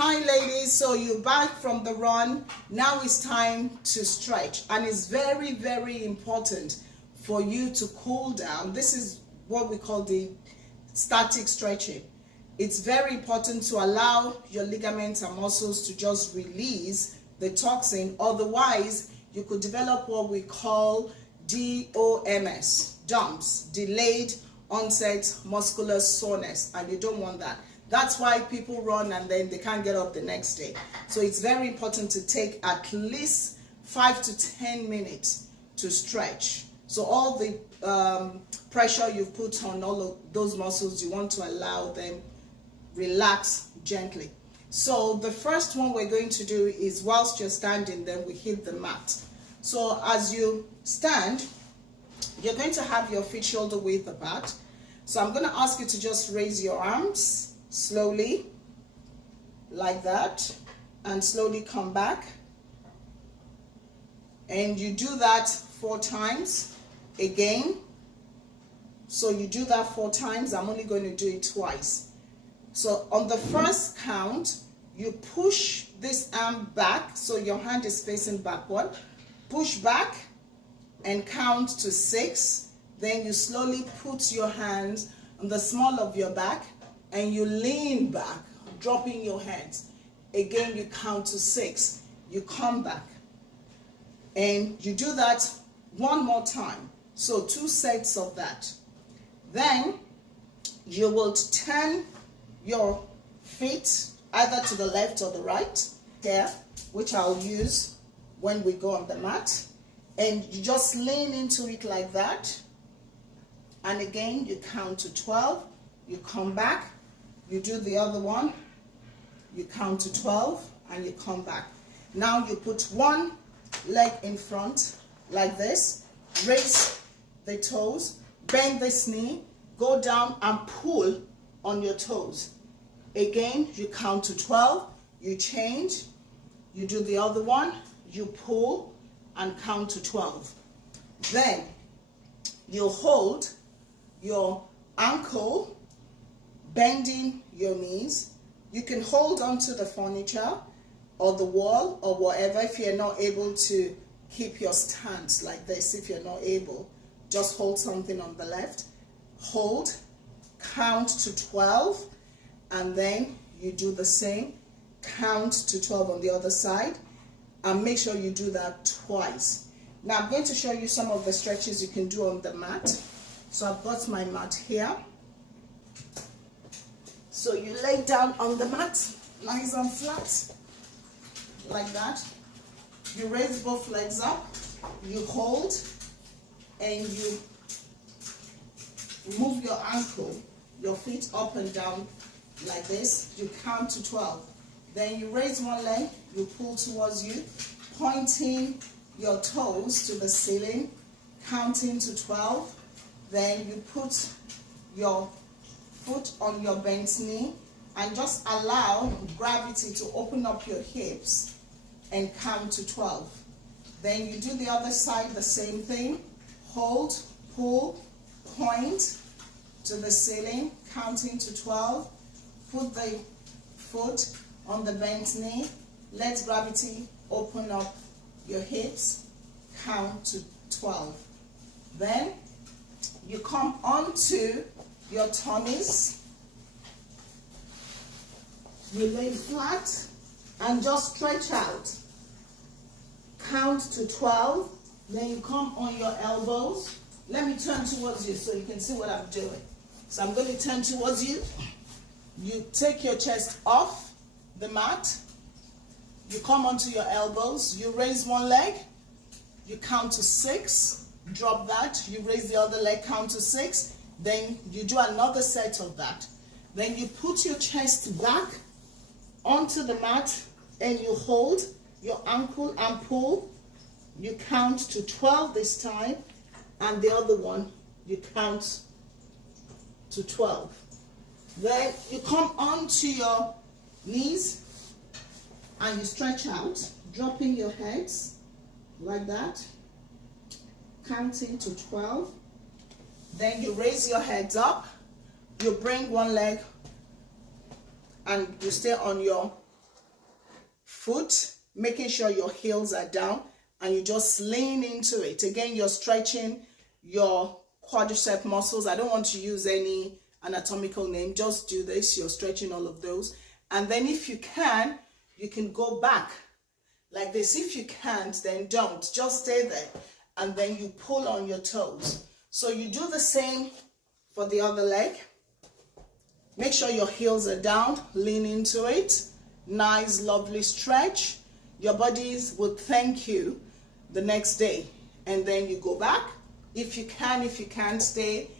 Hi ladies, so you're back from the run. Now it's time to stretch, and it's very, very important for you to cool down. This is what we call the static stretching. It's very important to allow your ligaments and muscles to just release the toxin. Otherwise, you could develop what we call DOMS, delayed onset muscular soreness, and you don't want that. That's why people run and then they can't get up the next day. So it's very important to take at least 5 to 10 minutes to stretch. So all the pressure you've put on all of those muscles, you want to allow them relax gently. So the first one we're going to do is whilst you're standing, then we hit the mat. So as you stand, you're going to have your feet shoulder width apart. So I'm going to ask you to just raise your arms slowly, like that, and slowly come back. And you do that 4 times again. So you do that 4 times. I'm only going to do it twice. So on the first count, you push this arm back, so your hand is facing backward. Push back and count to 6. Then you slowly put your hands on the small of your back and you lean back, dropping your hands. Again, you count to 6. You come back and you do that 1 more time. So 2 sets of that. Then you will turn your feet either to the left or the right here, which I'll use when we go on the mat. And you just lean into it like that. And again, you count to 12. You come back. You do the other one. You count to 12 and you come back. Now you put one leg in front like this. Raise the toes. Bend this knee. Go down and pull on your toes. Again, you count to 12. You change. You do the other one. You pull and count to 12. Then you hold your ankle, bending your knees. You can hold onto the furniture or the wall or whatever if you're not able to keep your stance like this. If you're not able, just hold something on the left. Hold, count to 12, and then you do the same. Count to 12 on the other side, and make sure you do that twice. Now I'm going to show you some of the stretches you can do on the mat. So I've got my mat here. So you lay down on the mat, nice and flat, like that. You raise both legs up, you hold, and you move your ankle, your feet up and down like this. You count to 12. Then you raise one leg, you pull towards you, pointing your toes to the ceiling, counting to 12. Then you put your foot on your bent knee and just allow gravity to open up your hips and count to 12. Then you do the other side, the same thing. Hold, pull, point to the ceiling, counting to 12. Put the foot on the bent knee. Let gravity open up your hips. Count to 12. Then you come onto your tummies. You lay flat and just stretch out. Count to 12. Then you come on your elbows. Let me turn towards you so you can see what I'm doing. So I'm going to turn towards you. You take your chest off the mat. You come onto your elbows. You raise one leg. You count to 6. Drop that. You raise the other leg, count to 6. Then you do another set of that. Then you put your chest back onto the mat and you hold your ankle and pull. You count to 12 this time, and the other one you count to 12. Then you come onto your knees and you stretch out, dropping your heads like that, counting to 12. Then you raise your heads up, you bring one leg and you stay on your foot, making sure your heels are down, and you just lean into it. Again, you're stretching your quadricep muscles. I don't want to use any anatomical name, just do this. You're stretching all of those. And then if you can go back like this. If you can't, then don't, just stay there, and then you pull on your toes. So you do the same for the other leg. Make sure your heels are down, lean into it. Nice, lovely stretch. Your bodies would thank you the next day. And then you go back. If you can't, stay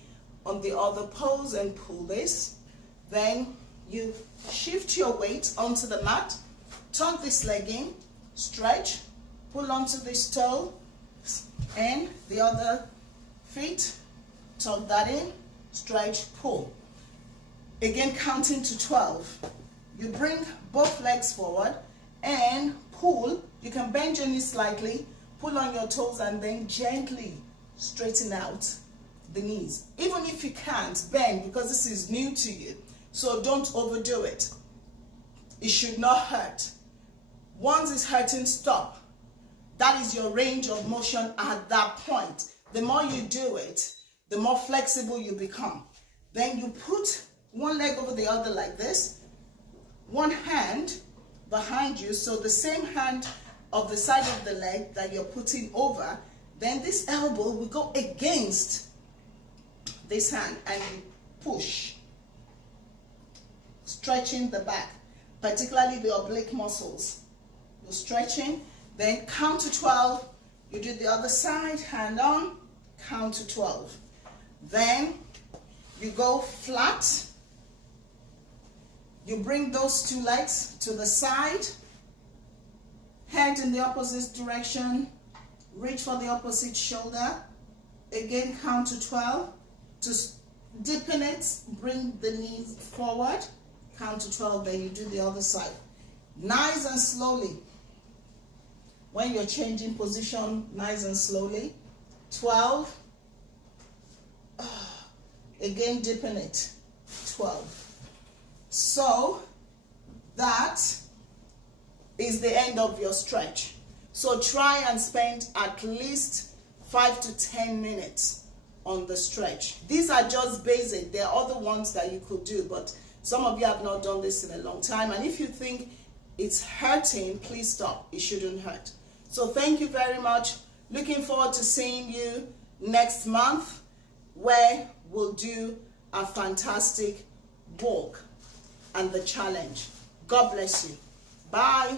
on the other pose and pull this. Then you shift your weight onto the mat, tuck this leg in, stretch, pull onto this toe, and the other feet, tuck that in, stretch, pull. Again, counting to 12. You bring both legs forward and pull. You can bend your knees slightly, pull on your toes, and then gently straighten out the knees. Even if you can't bend, because this is new to you, so don't overdo it. It should not hurt. Once it's hurting, stop. That is your range of motion at that point. The more you do it, the more flexible you become. Then you put one leg over the other like this, one hand behind you, so the same hand of the side of the leg that you're putting over, then this elbow will go against this hand and you push, stretching the back, particularly the oblique muscles. You're stretching, then count to 12. You do the other side, hand on, count to 12. Then you go flat. You bring those two legs to the side, head in the opposite direction, reach for the opposite shoulder. Again, count to 12. To deepen it, bring the knees forward, count to 12, then you do the other side. Nice and slowly. When you're changing position, nice and slowly. 12. Again, deepen it. 12. So that is the end of your stretch. So try and spend at least 5 to 10 minutes on the stretch. These are just basic. There are other ones that you could do, but some of you have not done this in a long time. And if you think it's hurting, please stop. It shouldn't hurt. So thank you very much. Looking forward to seeing you next month, where we'll do a fantastic walk and the challenge. God bless you. Bye.